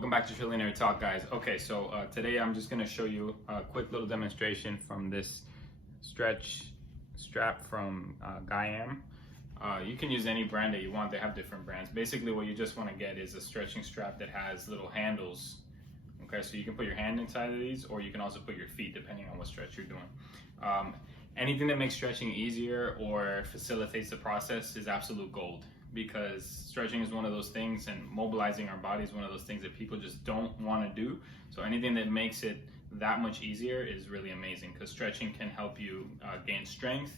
Welcome back to Trillionaire Talk, guys. Okay, so today I'm just going to show you a quick little demonstration from this stretch strap from Guyam. You can use any brand that you want. They have different brands. Basically, what you just want to get is a stretching strap that has little handles. Okay, so you can put your hand inside of these, or you can also put your feet, depending on what stretch you're doing. Anything that makes stretching easier or facilitates the process is absolute gold, because stretching is one of those things, and mobilizing our body is one of those things that people just don't want to do. So anything that makes it that much easier is really amazing, because stretching can help you gain strength.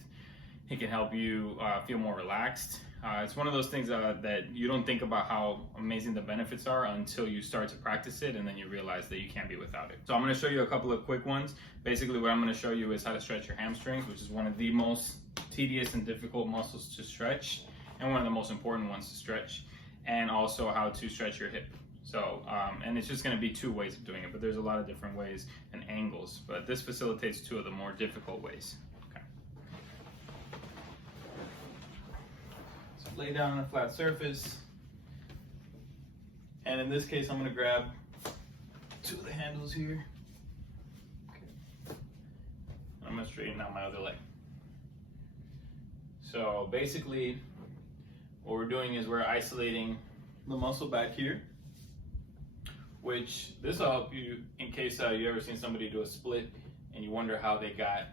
It can help you feel more relaxed. It's one of those things that you don't think about how amazing the benefits are until you start to practice it, and then you realize that you can't be without it. So I'm going to show you a couple of quick ones. Basically, what I'm going to show you is how to stretch your hamstrings, which is one of the most tedious and difficult muscles to stretch, and one of the most important ones to stretch, and also how to stretch your hip. So, and it's just going to be two ways of doing it, but there's a lot of different ways and angles, but this facilitates two of the more difficult ways. Okay. So lay down on a flat surface, and in this case I'm going to grab two of the handles here. Okay. I'm going to straighten out my other leg. So basically, what we're doing is we're isolating the muscle back here, which this will help you in case you ever seen somebody do a split and you wonder how they got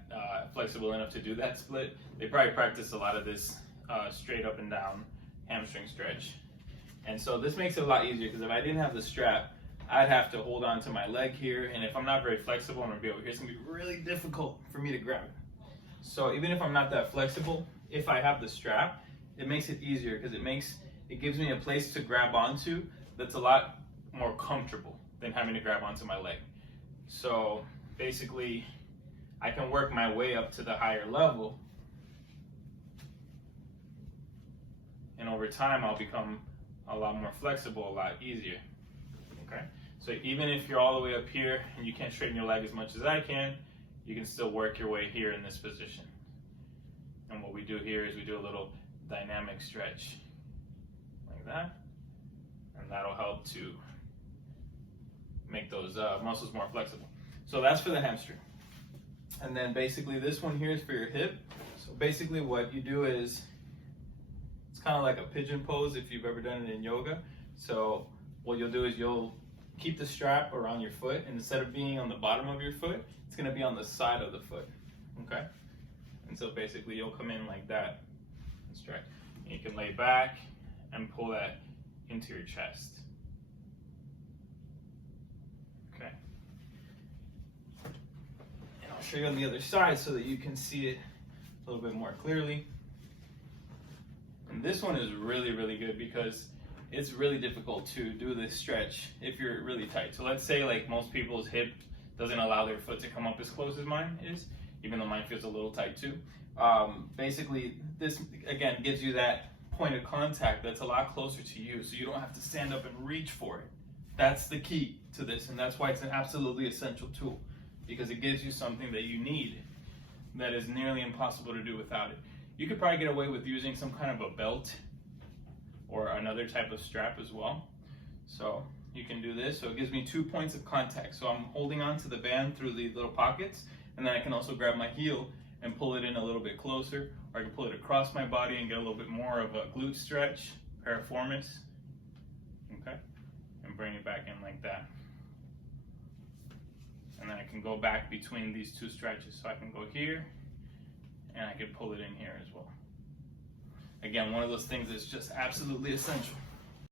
flexible enough to do that split. They probably practice a lot of this straight up and down hamstring stretch. And so this makes it a lot easier, because if I didn't have the strap, I'd have to hold on to my leg here, and if I'm not very flexible, I'm gonna be over here. It's gonna be really difficult for me to grab it. So even if I'm not that flexible, if I have the strap, it makes it easier, because it gives me a place to grab onto that's a lot more comfortable than having to grab onto my leg. So basically, I can work my way up to the higher level, and over time I'll become a lot more flexible, a lot easier. Okay, so even if you're all the way up here and you can't straighten your leg as much as I can, you can still work your way here in this position. And what we do here is we do a little dynamic stretch like that, and that'll help to make those muscles more flexible. So that's for the hamstring. And then basically this one here is for your hip. So basically what you do is, it's kind of like a pigeon pose if you've ever done it in yoga. So what you'll do is you'll keep the strap around your foot, and instead of being on the bottom of your foot, it's going to be on the side of the foot. Okay? And so basically you'll come in like that and stretch. And you can lay back and pull that into your chest. Okay. And I'll show you on the other side so that you can see it a little bit more clearly. And this one is really, really good, because it's really difficult to do this stretch if you're really tight. So let's say like most people's hip doesn't allow their foot to come up as close as mine is, even though mine feels a little tight too. Basically, this again gives you that point of contact that's a lot closer to you, so you don't have to stand up and reach for it. That's the key to this, and that's why it's an absolutely essential tool, because it gives you something that you need that is nearly impossible to do without it. You could probably get away with using some kind of a belt or another type of strap as well. So you can do this. So it gives me 2 points of contact. So I'm holding on to the band through the little pockets, and then I can also grab my heel and pull it in a little bit closer, or I can pull it across my body and get a little bit more of a glute stretch, piriformis, okay, and bring it back in like that. And then I can go back between these two stretches. So I can go here, and I can pull it in here as well. Again, one of those things that's just absolutely essential.